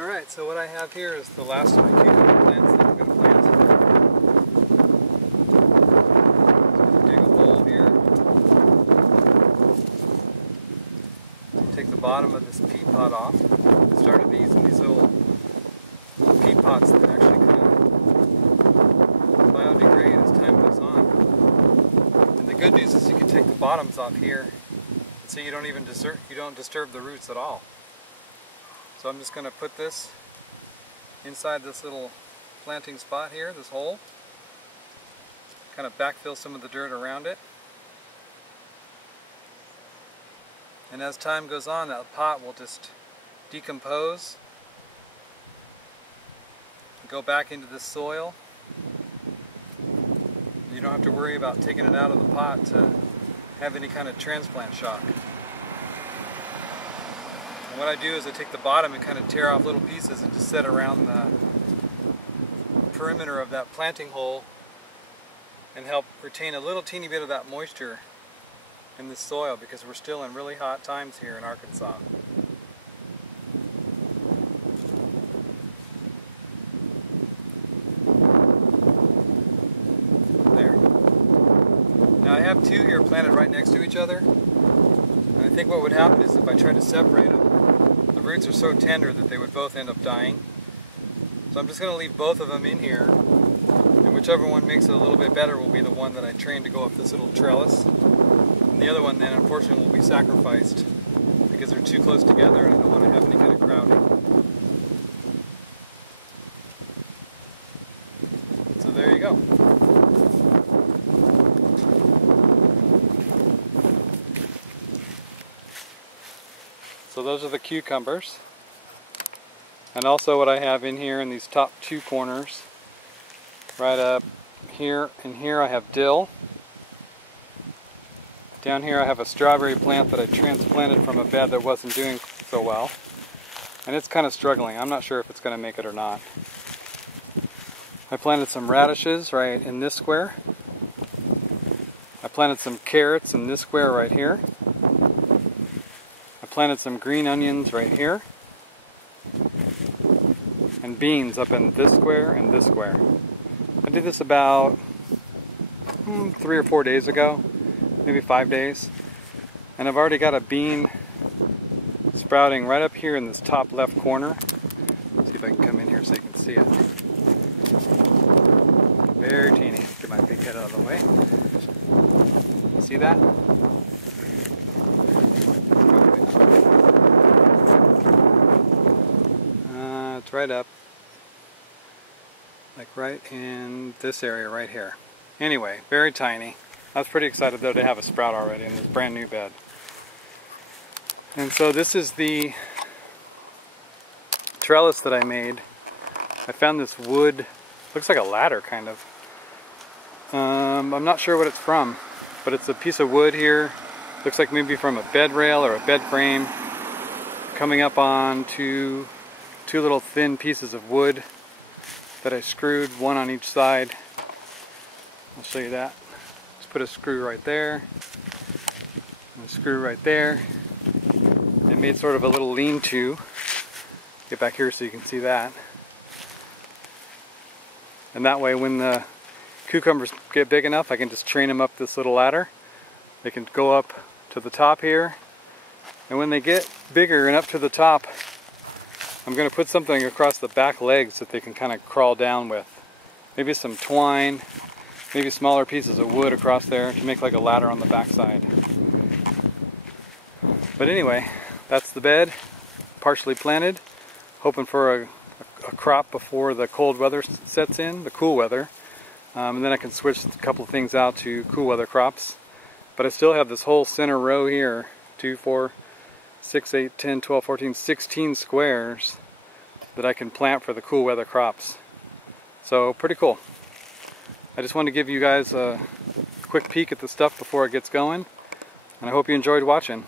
Alright, so what I have here is the last of my cucumber plants that I'm going to plant. So I'm going to dig a hole here. Take the bottom of this peat pot off. I started these in these little peat pots that actually kind of biodegrade as time goes on. And the good news is you can take the bottoms off here, so you don't even disturb the roots at all. So I'm just going to put this inside this little planting spot here, this hole. Kind of backfill some of the dirt around it. And as time goes on, that pot will just decompose, go back into the soil. You don't have to worry about taking it out of the pot to have any kind of transplant shock. And what I do is I take the bottom and kind of tear off little pieces and just set around the perimeter of that planting hole and help retain a little teeny bit of that moisture in the soil, because we're still in really hot times here in Arkansas. There. Now I have two here planted right next to each other, and I think what would happen is if I tried to separate them, the roots are so tender that they would both end up dying. So I'm just going to leave both of them in here, and whichever one makes it a little bit better will be the one that I train to go up this little trellis. And the other one then unfortunately will be sacrificed because they're too close together and I don't want to have any kind of crowding. So there you go. So those are the cucumbers. And also what I have in here in these top two corners, right up here and here, I have dill. Down here I have a strawberry plant that I transplanted from a bed that wasn't doing so well. And it's kind of struggling. I'm not sure if it's going to make it or not. I planted some radishes right in this square. I planted some carrots in this square right here. I planted some green onions right here. And beans up in this square and this square. I did this about 3 or 4 days ago, maybe 5 days, and I've already got a bean sprouting right up here in this top left corner. Let's see if I can come in here so you can see it. Very teeny. Get my big head out of the way. See that? It's right up, like right in this area right here. Anyway, very tiny. I was pretty excited though to have a sprout already in this brand new bed. And so this is the trellis that I made. I found this wood, looks like a ladder kind of. I'm not sure what it's from, but it's a piece of wood here. Looks like maybe from a bed rail or a bed frame, coming up on two little thin pieces of wood that I screwed, one on each side. I'll show you that. Just put a screw right there, and a screw right there. It made sort of a little lean-to. Get back here so you can see that. And that way when the cucumbers get big enough, I can just train them up this little ladder. They can go up to the top here. And when they get bigger and up to the top, I'm going to put something across the back legs that they can kind of crawl down with. Maybe some twine, maybe smaller pieces of wood across there to make like a ladder on the back side. But anyway, that's the bed, partially planted, hoping for a crop before the cold weather sets in, the cool weather. And then I can switch a couple of things out to cool weather crops. But I still have this whole center row here, 2, 4, 6, 8, 10, 12, 14, 16 squares that I can plant for the cool weather crops. So pretty cool. I just wanted to give you guys a quick peek at the stuff before it gets going, and I hope you enjoyed watching.